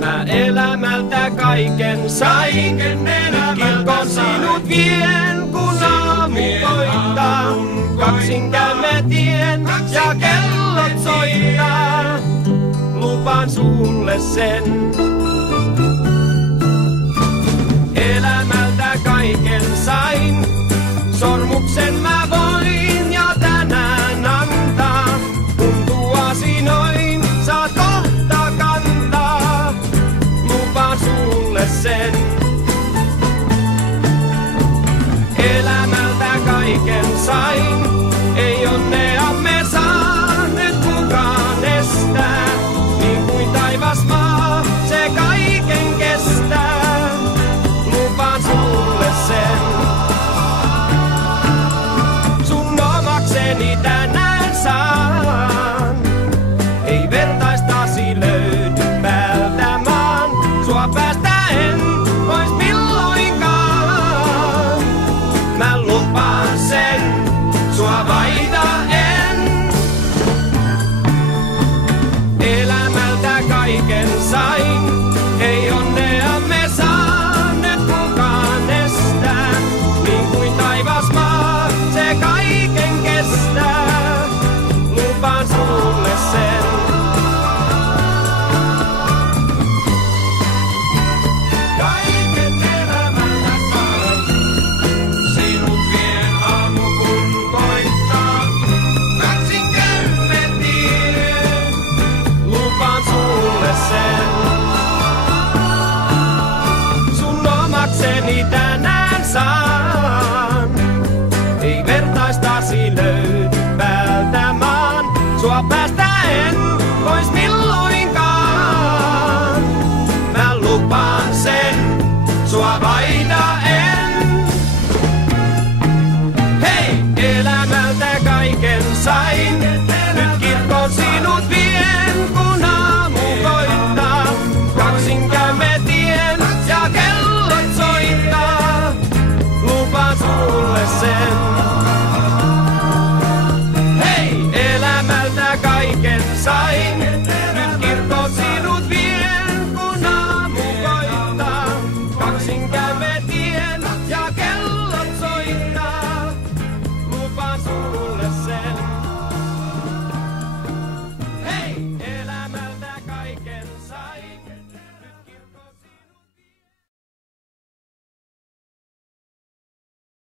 Mä elämältä kaiken sain, kirkon sinut vien, kun aamu koittaa. Kaksin käymme tien ja kellot soittaa, lupaan sulle sen. Elämältä kaiken sain, sormuksen mä voin ja tänään antaa. Kun tuosi noin, saat kohta kantaa, lupaan sulle sen. Elämältä kaiken sain, ei onneamme saa nyt kukaan estää. Niin kuin taivas maa, se kaiken kestää, lupaan sulle sen. Sun omakseni tänään saan, ei vertaistasi löydy päältä maan. Sua päästä en pois milloinkaan, mä lupaan sen, sua vaihda en. Elämältä kaiken sain, ei onneamme saa nyt kukaan estää. Niin kuin taivas maa, se kaiken kestää, lupaan sulle sen. Kaiken elämältä sain, sinut vien aamu kun koittaa. Kaksin käymme tien, lupaan sulle sen. Sun omakseni tänään saan, ei vertaistasi löydy päältä maan. Sua päästä en